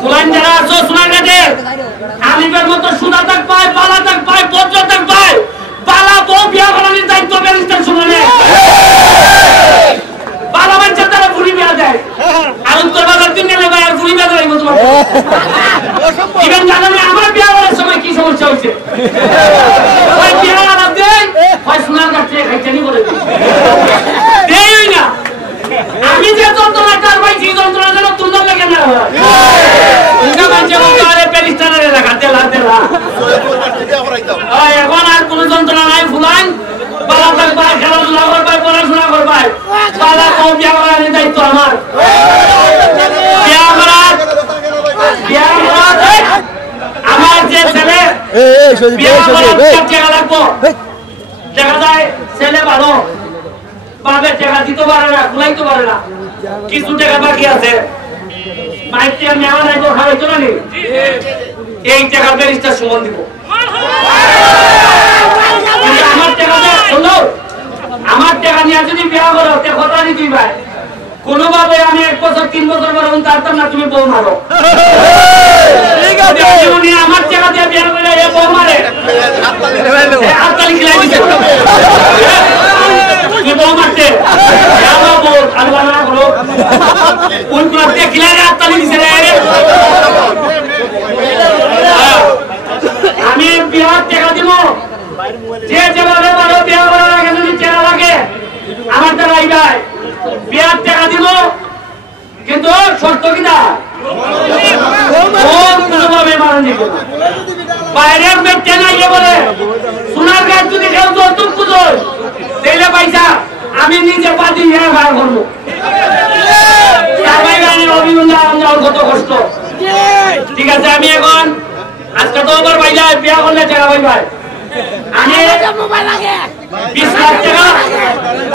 ফুলান যারা আছো সোনারঘাটে আলিফের মতো সুদা তাক পায় পালা তাক পায় বজ্র তাক পায় পালা বউ বিয়া করানোর দায়িত্ব ব্যারিস্টার শুনালে পালা বাচ্চা তারা ঘুরি বিয়া দেয় আর উত্তর বাজার তিন নেবে ভাই আর ঘুরি বিয়া দেয় তোমার ইভেন জানালে আমার বিয়া করার সময় কি সমস্যা হয়েছে ওই বিয়া আলাপ দেয় হয় সোনারঘাট থেকে খাইচানি করে দেয় না আমি যে যন্ত্রণা কার ভাই সেই যন্ত্রণা যেন তুলনা লাগে না এখন আর কোন যন্ত্রণা নাই ফুলান পালা থাকবাই খেলাধুলা করবাই পড়াশোনা করবাই পালা কম বিয়া করার দায়িত্ব আমার আমার যে ছেলে টাকা লাগবো দেখা যায় ছেলে ভালো বাপের টাকা দিতে পারে না খুলাইতে পারে না কিছু টাকা বাকি আছে এই টাকা ব্যারিস্টার সুমন দিব আমার টাকা নিয়ে যদি বিয়া করো কথা নি তুই ভাই কোনোভাবে আমি 1 বছর 3 বছর পর তারতাম না তুমি বউ মারো আমার টাকা দিয়ে বিয়া করে এ বউ মারে হাততালি খেলাই দিচ্ছে তুই বউ মারতে বউ আলবা না করো কোন প্রান্তে খেলাই হাততালি দিচ্ছে রে আমি বিয়ার টাকা দিব যে যেভাবে বড় বিয়া করার আগে যদি টাকা লাগে আমার টাকা আইবাই বিয়ার টাকা দিব কিন্তু শর্ত কিনা কোনোভাবে মারা নিব বাইরের মেটে না ইয়ে বলে সোনারঘাট যদি কেউ যৌতুক পুজোয় তাইলে পয়সা আমি নিজে পাতি নিয়ে ভাড়া করবো কত কষ্ট ঠিক আছে আমি এখন আজকে তো আমার ভাই বিয়া করলে টাকা ভাই আমি 20 লাখ টাকা